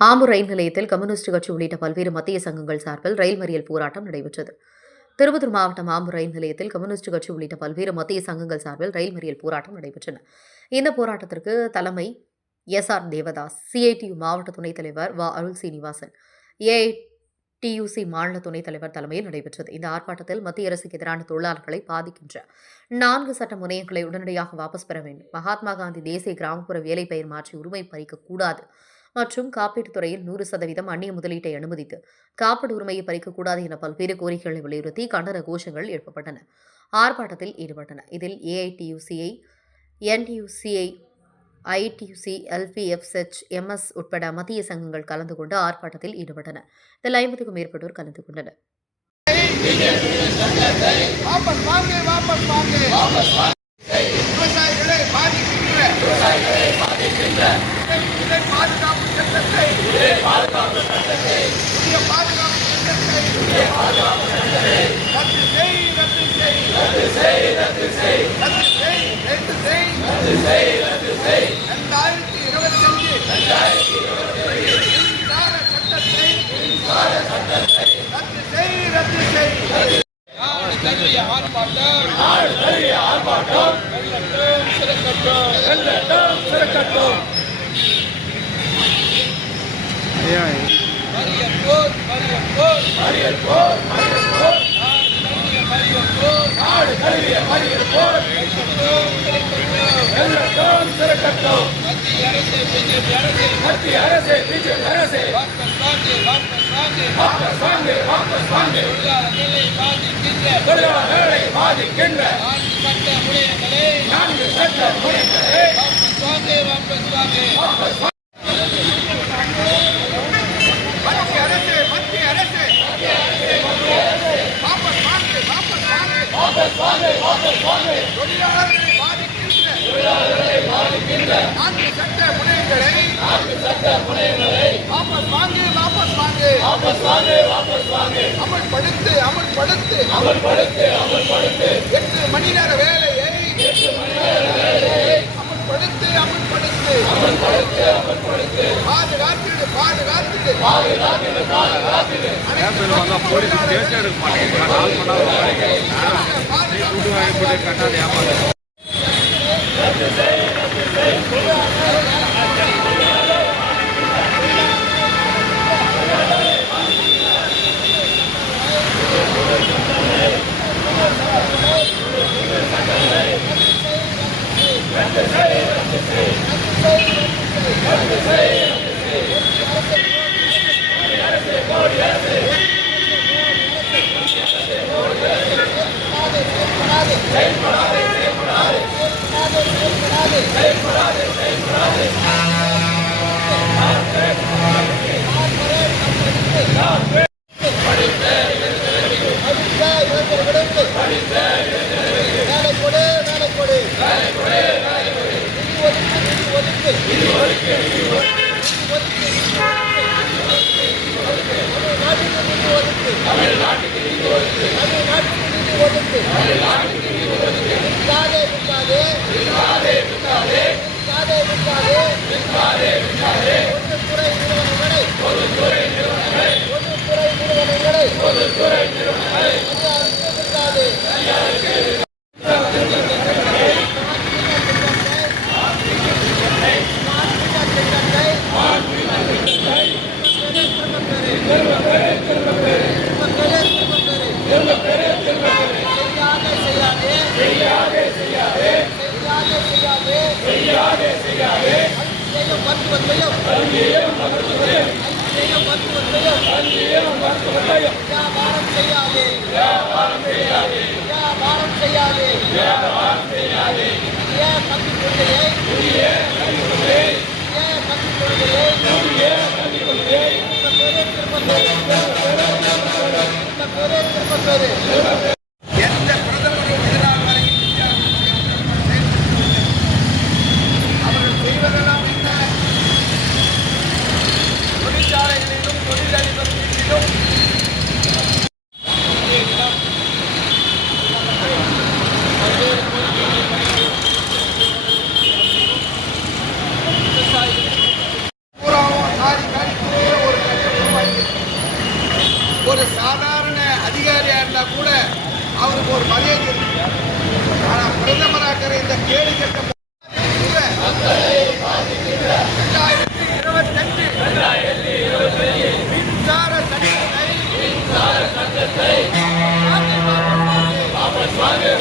ஆம்பூர் ரயில் நிலையத்தில் கம்யூனிஸ்ட் கட்சி உள்ளிட்ட பல்வேறு மத்திய சங்கங்கள் சார்பில் ரயில் மறியல் போராட்டம் நடைபெற்றது. திருப்பத்தூர் மாவட்டம் ஆம்பூர் ரயில் நிலையத்தில் கம்யூனிஸ்ட் கட்சி உள்ளிட்ட பல்வேறு மத்திய சங்கங்கள் சார்பில் ரயில் மறியல் போராட்டம் நடைபெற்றன. இந்த போராட்டத்திற்கு தலைமை எஸ்.ஆர். தேவதாஸ், சிஐடியு மாவட்ட துணைத் தலைவர் வ. அருள் சீனிவாசன், ஏஐடியுசி மாநில துணைத் தலைவர் தலைமையில் நடைபெற்றது. இந்த ஆர்ப்பாட்டத்தில் மத்திய அரசுக்கு எதிரான தொழிலாளர்களை பாதிக்கின்ற 4 சட்ட முனையங்களை உடனடியாக வாபஸ் பெற வேண்டும், மகாத்மா காந்தி தேசிய கிராமப்புற வேலை பெயர் மாற்றி உரிமை பறிக்கக்கூடாது மற்றும் காப்பீட்டுத் துறையில் 100% அந்நிய முதலீட்டை அனுமதித்து காப்பீடு உரிமையை பறிக்கக்கூடாது என பல்வேறு கோரிக்கைகளை வலியுறுத்தி கண்டன கோஷங்கள் எழுப்பப்பட்டன. ஆர்ப்பாட்டத்தில் ஈடுபட்டன. இதில் ஏஐடியுசிஐ, என்டியுசிஐ, ஐடியுசி, எல்பிஎஃப்எச், எம்எஸ் உட்பட மத்திய சங்கங்கள் கலந்து கொண்டு ஆர்ப்பாட்டத்தில் ஈடுபட்டன. இதில் 50க்கும் மேற்பட்டோர் கலந்து கொண்டனர். அமல்படுத்து 8 மணி நேர வேலையை அமல்படுத்து ஒரு சாதாரண அதிகாரியா இருந்தா கூட அவருக்கு ஒரு மரியாதை இருக்கு. ஆனா பிரதமராக்கிற இந்த கேடு கட்ட 2025 மின்சார சட்டத்தை வாபஸ் வாங்கு.